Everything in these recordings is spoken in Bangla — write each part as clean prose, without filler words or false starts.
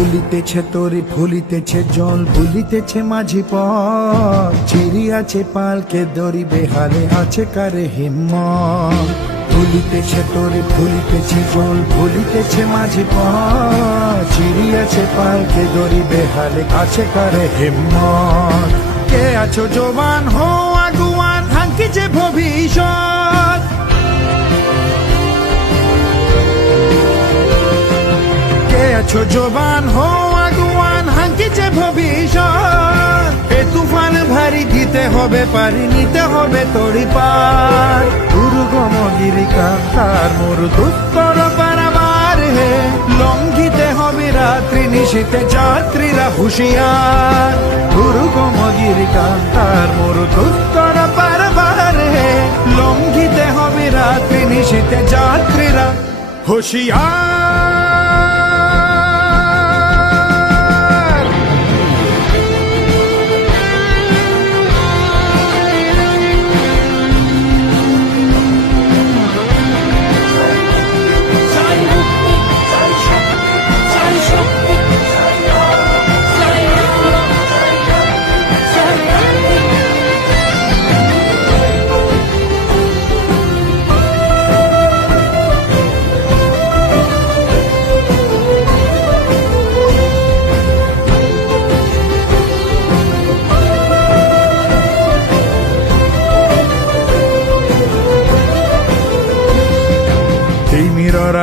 ফুলিতেছে তরি ফুলিতেছে জল ভুলিতেছে মাঝি পথ চিরিয়াছে পালকে দড়ি বেহালে আছে কারে হিম্মত ফুলিতেছে তরি ফুলিতেছে জল ভুলিতেছে মাঝি পথ চিরিয়াছে পালকে দড়ি বেহালে আছে কারে হিম্মত কে আছো জবান হো আগুয়ান হাঙ্কিছে ভবিষ্যৎ কে আছো জবান হো আগুয়ান হাঙ্কিছে ভবিষ্যৎ এ তুফান ভারী দিতে হবে পারি নিতে হবে তড়ি পার দুর্গম গিরিকান্তার মোর দুস্তর পারাবার হে লঙ্ঘিতে হবে রাত্রি নিশীতে যাত্রীরা হুঁশিয়ার দুর্গম গিরিকান্তার মোর দুস্তর পারাবার হে লঙ্ঘিতে হবে রাত্রি নিশীতে যাত্রীরা হুঁশিয়ার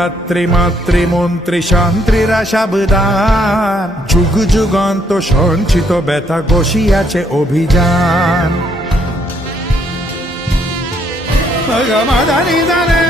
রাত্রি মাতৃমন্ত্রী শান্তিরা সাবধান যুগ যুগান্ত সঞ্চিত ব্যথা বসিয়াছে অভিযান মাদানি জানে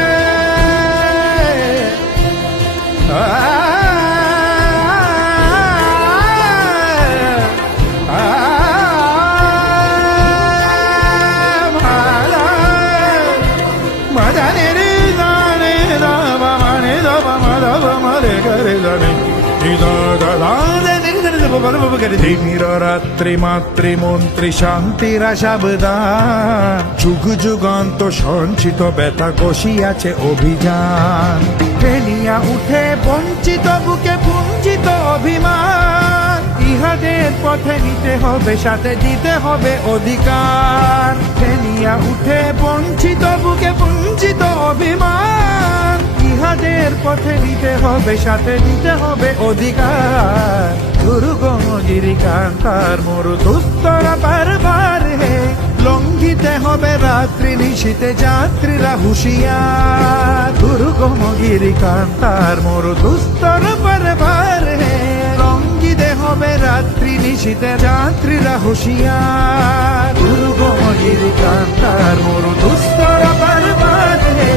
রাত্রি মাতৃমন্ত্রী শান্তিরা সাবধান যুগ যুগান্ত সঞ্চিত ব্যথা কষিয়াছে অভিযান ফেলিয়া উঠে বঞ্চিত বুকে পুঞ্জিত অভিমান ইহাদের পথে নিতে হবে সাথে দিতে হবে অধিকার ফেলিয়া উঠে বঞ্চিত বুকে পুঞ্জিত অভিমান ইহাদের পথে নিতে হবে সাথে দিতে হবে অধিকার দুর্গম গিরিকান্তার মোর দুস্তরা বারবার হে লঙ্ঘিতে হবে রাত্রি নিশীতে যাত্রীরা হুঁশিয়ার দুর্গম গিরিকান্তার মোর দুস্তর বারবার হে লঙ্ঘিতে হবে রাত্রি নিশীতে যাত্রীরা হুঁশিয়ার দুর্গম গিরিকান্তার মোর দুস্তর বারবার হে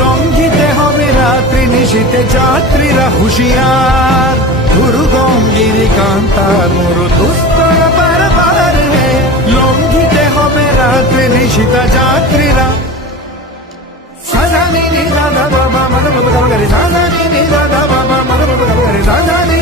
লঙ্ঘিতে হবে রাত্রি নিশীতে যাত্রীরা হুঁশিয়ার দুর্গম গিরিকান্তার মোর দুস্তর বারবার হে লঙ্ঘিতে হবে রাত্রি নিশীতে যাত্রীরা সাজানি নি দাদা বাবা মন বাবা করে সাজানি নি দাদা বাবা মন বাবা করে সাজানি